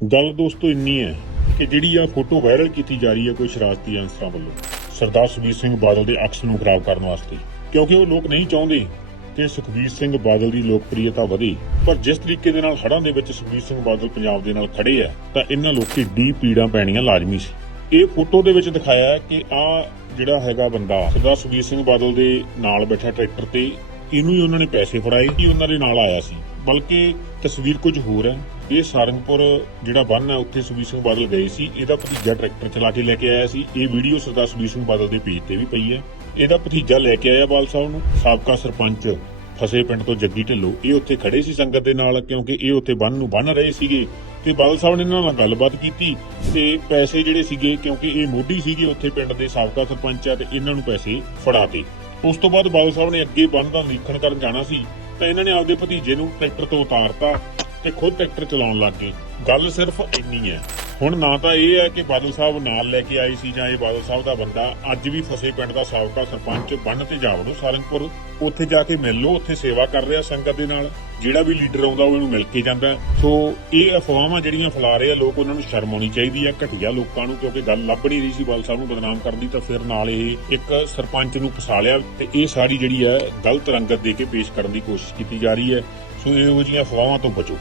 ਗੱਲ ਦੋਸਤੋ ਇੰਨੀ ਹੈ ਕਿ ਜਿਹੜੀ ਆ ਫੋਟੋ ਵਾਇਰਲ ਕੀਤੀ ਜਾ ਰਹੀ ਹੈ ਕੋਈ ਸ਼ਰਾਰਤੀ ਅਨਸਰਾਂ ਵੱਲੋਂ, ਸਰਦਾਰ ਸੁਖਬੀਰ ਸਿੰਘ ਬਾਦਲ ਦੇ ਅਕਸ ਨੂੰ ਖਰਾਬ ਕਰਨ ਵਾਸਤੇ। ਕਿਉਂਕਿ ਉਹ ਲੋਕ ਨਹੀਂ ਚਾਹੁੰਦੇ ਕਿ ਸੁਖਬੀਰ ਸਿੰਘ ਬਾਦਲ ਦੀ ਲੋਕਪ੍ਰਿਯਤਾ ਵਧੇ। ਪਰ ਜਿਸ ਤਰੀਕੇ ਦੇ ਨਾਲ ਹੜ੍ਹਾਂ ਦੇ ਵਿੱਚ ਸੁਖਬੀਰ ਸਿੰਘ ਬਾਦਲ ਪੰਜਾਬ ਦੇ ਨਾਲ ਖੜੇ ਆ, ਤਾਂ ਇਹਨਾਂ ਲੋਕੀ ਡੀ ਪੀੜਾਂ ਪੈਣੀਆਂ ਲਾਜ਼ਮੀ ਸੀ। ਇਹ ਫੋਟੋ ਦੇ ਵਿੱਚ ਦਿਖਾਇਆ ਕਿ ਆ ਜਿਹੜਾ ਹੈਗਾ ਬੰਦਾ, ਸਰਦਾਰ ਸੁਖਬੀਰ ਸਿੰਘ ਬਾਦਲ ਦੇ ਨਾਲ ਬੈਠਾ ਟਰੈਕਟਰ ਤੇ ਇਹਨੂੰ ਹੀ ਉਹਨਾਂ ਨੇ ਪੈਸੇ ਫੜਾਏ ਕਿ ਉਹਨਾਂ ਦੇ ਨਾਲ ਆਇਆ ਸੀ। ਬਲਕਿ ਤਸਵੀਰ ਕੁਝ ਹੋਰ ਹੈ। ਇਹ ਸਾਰੰਗਪੁਰ ਜਿਹੜਾ ਬੰਨ ਹੈ, ਉੱਥੇ ਸੁਖਬੀਰ ਸਿੰਘ ਬਾਦਲ ਗਏ ਸੀ। ਇਹਦਾ ਭਤੀਜਾ ਟਰੈਕਟਰ ਚਲਾ ਕੇ ਲੈ ਕੇ ਆਇਆ ਸੀ। ਇਹ ਵੀਡੀਓ ਸਰਦਾਰ ਸੁਖਬੀਰ ਸਿੰਘ ਬਾਦਲ ਦੇ ਪੇਜ ਤੇ ਵੀ ਪਈ ਹੈ। ਇਹਦਾ ਭਤੀਜਾ ਲੈ ਕੇ ਆਇਆ ਬਾਲ ਸਾਹਿਬ ਨੂੰ। ਸਾਬਕਾ ਸਰਪੰਚ ਫਸੇ ਪਿੰਡ ਤੋਂ ਜੱਗੀ ਢਿੱਲੋਂ। ਇਹ ਉੱਥੇ ਖੜੇ ਸੀ ਸੰਗਤ ਦੇ ਨਾਲ, ਕਿਉਂਕਿ ਇਹ ਉੱਥੇ ਬੰਨ ਨੂੰ ਬੰਨ ਰਹੇ ਸੀਗੇ। ਤੇ ਬਾਦਲ ਸਾਹਿਬ ਨੇ ਇਹਨਾਂ ਨਾਲ ਗੱਲਬਾਤ ਕੀਤੀ ਤੇ ਪੈਸੇ ਜਿਹੜੇ ਸੀਗੇ, ਕਿਉਂਕਿ ਇਹ ਮੋਢੀ ਸੀਗੇ ਉੱਥੇ ਪਿੰਡ ਦੇ ਸਾਬਕਾ ਸਰਪੰਚ ਆ ਤੇ ਇਹਨਾਂ ਨੂੰ ਪੈਸੇ ਫੜਾਤੇ ਉਸ ਤੋਂ ਬਾਅਦ ਬਾਦਲ ਸਾਹਿਬ ਨੇ ਅੱਗੇ ਬੰਨ ਦਾ ਨਿਰੀਖਣ ਕਰਨ ਜਾਣਾ ਸੀ, ਤਾਂ ਇਹਨਾਂ ਨੇ ਆਪਦੇ ਭਤੀਜੇ ਨੂੰ ਟਰੈਕਟਰ ਤੋਂ ਉਤਾਰਤਾ ਤੇ ਖੁਦ ਟਰੈਕਟਰ ਚਲਾਉਣ ਲੱਗ ਗਏ। ਗੱਲ ਸਿਰਫ ਇੰਨੀ ਹੈ। ਹੁਣ ਨਾ ਤਾਂ ਇਹ ਹੈ ਕਿ ਬਾਦਲ ਸਾਹਿਬ ਨਾਲ ਲੈ ਕੇ ਆਏ ਸੀ ਜਾਂ ਇਹ ਬਾਦਲ ਸਾਹਿਬ ਦਾ ਬੰਦਾ ਅੱਜ ਵੀ ਫਸੇ ਪਿੰਡ ਦਾ ਸਾਬਕਾ ਸਰਪੰਚ ਬੰਨ ਤੇ ਜਾ ਵੜੋ ਸਾਰੰਗਪੁਰ। ਉੱਥੇ ਜਾ ਕੇ ਮਿਲ ਲਓ, ਉੱਥੇ ਸੇਵਾ ਕਰ ਰਿਹਾ ਸੰਗਤ ਦੇ ਨਾਲ। ਜਿਹੜਾ ਵੀ ਲੀਡਰ ਆਉਂਦਾ ਉਹ ਇਹਨੂੰ ਮਿਲ ਕੇ ਜਾਂਦਾ ਸੋ ਇਹ ਅਫਵਾਹਾਂ ਜਿਹੜੀਆਂ ਫੈਲਾ ਰਹੇ ਆ, ਲੋਕ ਉਹਨਾਂ ਨੂੰ ਸ਼ਰਮ ਆਉਣੀ ਚਾਹੀਦੀ ਆ। ਘਟੀਆ ਲੋਕਾਂ ਨੂੰ, ਕਿਉਂਕਿ ਗੱਲ ਲੱਭ ਨਹੀਂ ਰਹੀ ਸੀ, ਬਾਲ ਸਾਹਿਬ ਨੂੰ ਬਦਨਾਮ ਕਰਨ ਦੀ, ਤਾਂ ਫਿਰ ਨਾਲ ਇਹ ਇੱਕ ਸਰਪੰਚ ਨੂੰ ਫਸਾ ਲਿਆ ਤੇ ਇਹ ਸਾਰੀ ਜਿਹੜੀ ਹੈ ਗਲਤ ਰੰਗਤ ਦੇ ਕੇ ਪੇਸ਼ ਕਰਨ ਦੀ ਕੋਸ਼ਿਸ਼ ਕੀਤੀ ਜਾ ਰਹੀ ਹੈ। ਸੋ ਇਹੋ ਜਿਹੀਆਂ ਅਫਵਾਹਾਂ ਤੋਂ ਬਚੋ।